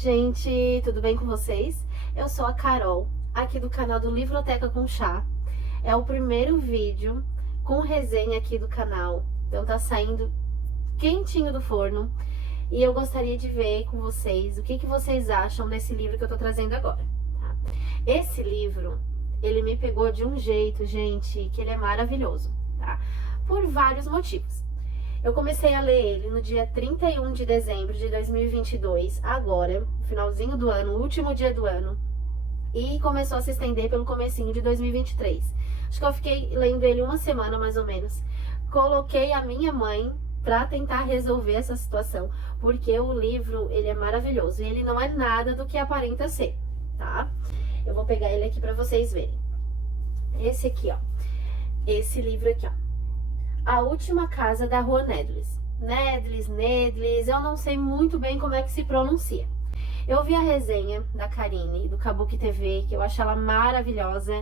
gente, tudo bem com vocês? Eu sou a Carol, aqui do canal do Livroteca com Chá. É o primeiro vídeo com resenha aqui do canal, então tá saindo quentinho do forno. E eu gostaria de ver com vocês o que vocês acham desse livro que eu tô trazendo agora, tá? Esse livro, ele me pegou de um jeito, gente, que ele é maravilhoso, tá? Por vários motivos. Eu comecei a ler ele no dia 31 de dezembro de 2022, agora, no finalzinho do ano, último dia do ano, e começou a se estender pelo comecinho de 2023. Acho que eu fiquei lendo ele uma semana, mais ou menos. Coloquei a minha mãe para tentar resolver essa situação, porque o livro, ele é maravilhoso, e ele não é nada do que aparenta ser, tá? Eu vou pegar ele aqui para vocês verem. Esse aqui, ó. Esse livro aqui, ó. A Última Casa da Rua Nedlis. Nedlis, eu não sei muito bem como é que se pronuncia. Eu vi a resenha da Karine, do Kabuki TV, que eu acho ela maravilhosa.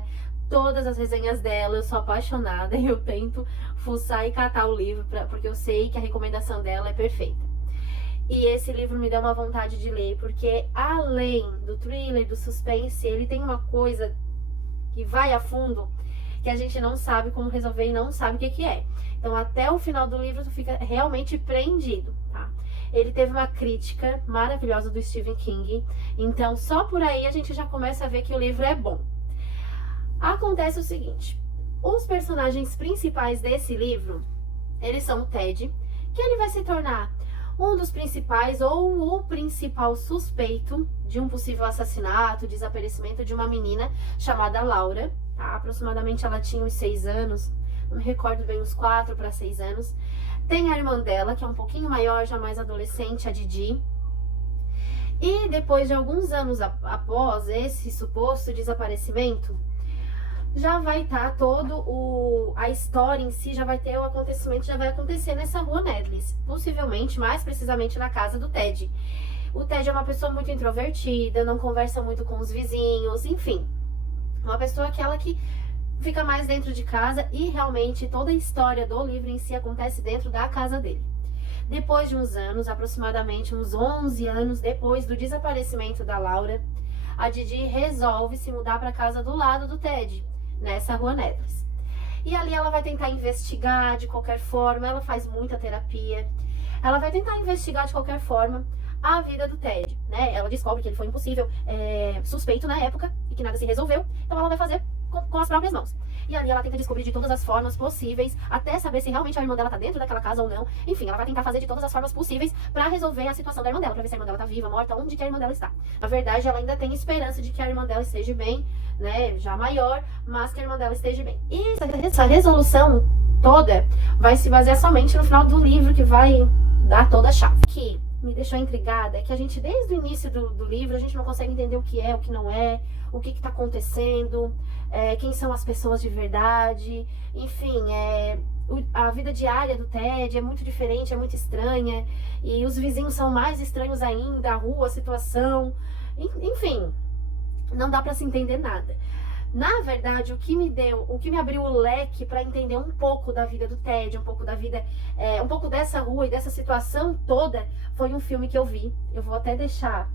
Todas as resenhas dela, eu sou apaixonada e eu tento fuçar e catar o livro, porque eu sei que a recomendação dela é perfeita. E esse livro me deu uma vontade de ler, porque além do thriller, do suspense, ele tem uma coisa que vai a fundo, que a gente não sabe como resolver e não sabe o que é. Então, até o final do livro, tu fica realmente prendido, tá? Ele teve uma crítica maravilhosa do Stephen King, então só por aí a gente já começa a ver que o livro é bom. Acontece o seguinte, os personagens principais desse livro, eles são o Ted, que ele vai se tornar um dos principais ou o principal suspeito de um possível assassinato, desaparecimento de uma menina chamada Laura, tá? Aproximadamente ela tinha uns 6 anos, não me recordo bem, uns 4 para 6 anos. Tem a irmã dela, que é um pouquinho maior, já mais adolescente, a Didi. E depois de alguns anos após esse suposto desaparecimento, já vai estar a história em si, já vai ter o acontecimento, já vai acontecer nessa rua Nedlis, possivelmente, mais precisamente na casa do Ted. O Ted é uma pessoa muito introvertida, não conversa muito com os vizinhos, enfim, uma pessoa aquela que fica mais dentro de casa, e realmente toda a história do livro em si acontece dentro da casa dele. Depois de uns anos, aproximadamente uns 11 anos depois do desaparecimento da Laura, a Didi resolve se mudar para a casa do lado do Ted, nessa rua Nedlis. E ali ela vai tentar investigar de qualquer forma, ela faz muita terapia, ela vai tentar investigar de qualquer forma a vida do Ted, né? Ela descobre que ele foi impossível, suspeito na época, e que nada se resolveu, então ela vai fazer com as próprias mãos. E ali ela tenta descobrir de todas as formas possíveis, até saber se realmente a irmã dela tá dentro daquela casa ou não. Enfim, ela vai tentar fazer de todas as formas possíveis pra resolver a situação da irmã dela, pra ver se a irmã dela tá viva, morta, onde que a irmã dela está. Na verdade, ela ainda tem esperança de que a irmã dela esteja bem, né, já maior, mas que a irmã dela esteja bem. E essa resolução toda vai se basear somente no final do livro, que vai dar toda a chave. O que me deixou intrigada é que a gente, desde o início do livro, a gente não consegue entender o que é, o que não é, o que está acontecendo, quem são as pessoas de verdade, enfim, a vida diária do Ted é muito diferente, é muito estranha, e os vizinhos são mais estranhos ainda, a rua, a situação, enfim, não dá para se entender nada. Na verdade, o que me abriu o leque para entender um pouco da vida do Ted, um pouco da vida, um pouco dessa rua e dessa situação toda, foi um filme que eu vi. Eu vou até deixar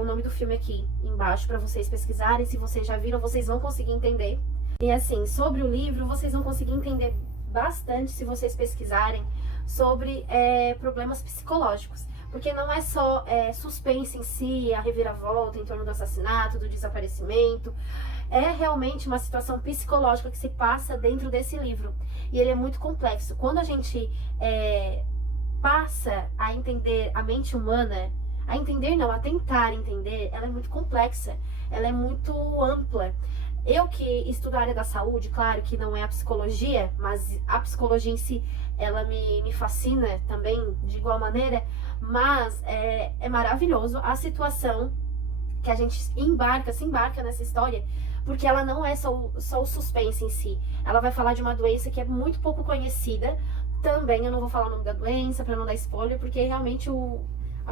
o nome do filme aqui embaixo para vocês pesquisarem. Se vocês já viram, vocês vão conseguir entender. E assim, sobre o livro, vocês vão conseguir entender bastante se vocês pesquisarem sobre problemas psicológicos. Porque não é só suspense em si, a reviravolta em torno do assassinato, do desaparecimento. É realmente uma situação psicológica que se passa dentro desse livro. E ele é muito complexo. Quando a gente passa a entender a mente humana, a tentar entender, ela é muito complexa, ela é muito ampla. Eu que estudo a área da saúde, claro que não é a psicologia, mas a psicologia em si, ela me fascina também de igual maneira, mas é maravilhoso a situação que a gente se embarca nessa história, porque ela não é só o suspense em si. Ela vai falar de uma doença que é muito pouco conhecida. Também eu não vou falar o nome da doença para não dar spoiler, porque realmente o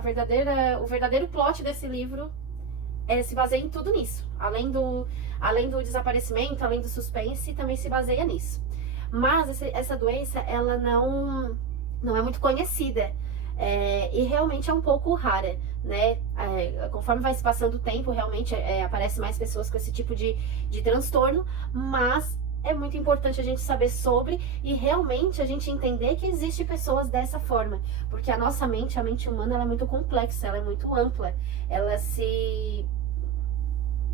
verdadeiro plot desse livro se baseia em tudo nisso. Além do desaparecimento, além do suspense, também se baseia nisso. Mas essa doença, ela não é muito conhecida. E realmente é um pouco rara, né? Conforme vai se passando o tempo, realmente aparecem mais pessoas com esse tipo de transtorno, mas é muito importante a gente saber sobre e realmente a gente entender que existe pessoas dessa forma, porque a nossa mente, a mente humana, ela é muito complexa, ela é muito ampla, ela se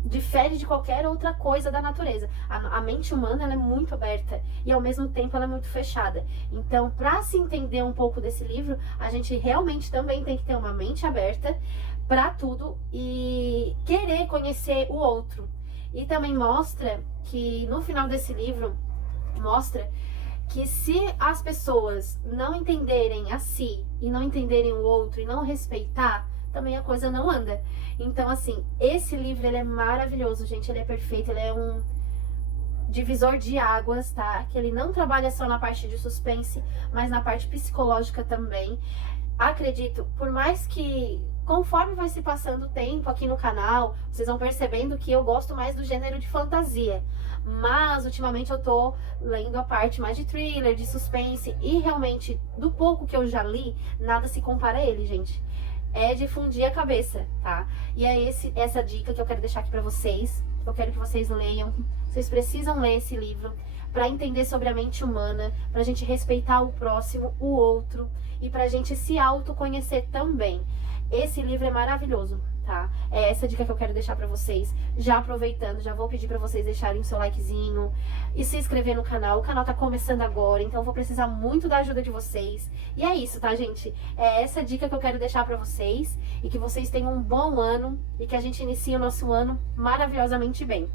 difere de qualquer outra coisa da natureza. A mente humana, ela é muito aberta e ao mesmo tempo ela é muito fechada. Então, para se entender um pouco desse livro, a gente realmente também tem que ter uma mente aberta para tudo e querer conhecer o outro. E também mostra que no final desse livro mostra que se as pessoas não entenderem a si e não entenderem o outro e não respeitar, também a coisa não anda. Então, assim, esse livro, ele é maravilhoso, gente, ele é perfeito, ele é um divisor de águas, tá? Que ele não trabalha só na parte de suspense, mas na parte psicológica também. Acredito, por mais que conforme vai se passando o tempo aqui no canal, vocês vão percebendo que eu gosto mais do gênero de fantasia. Mas ultimamente eu tô lendo a parte mais de thriller, de suspense, e realmente, do pouco que eu já li, nada se compara a ele, gente. É de fundir a cabeça, tá? E é essa dica que eu quero deixar aqui pra vocês. Eu quero que vocês leiam. Vocês precisam ler esse livro para entender sobre a mente humana, pra gente respeitar o próximo, o outro, e pra gente se autoconhecer também. Esse livro é maravilhoso, tá? É essa dica que eu quero deixar pra vocês. Já aproveitando, já vou pedir pra vocês deixarem o seu likezinho e se inscrever no canal. O canal tá começando agora, então eu vou precisar muito da ajuda de vocês. E é isso, tá, gente? É essa dica que eu quero deixar pra vocês e que vocês tenham um bom ano e que a gente inicie o nosso ano maravilhosamente bem.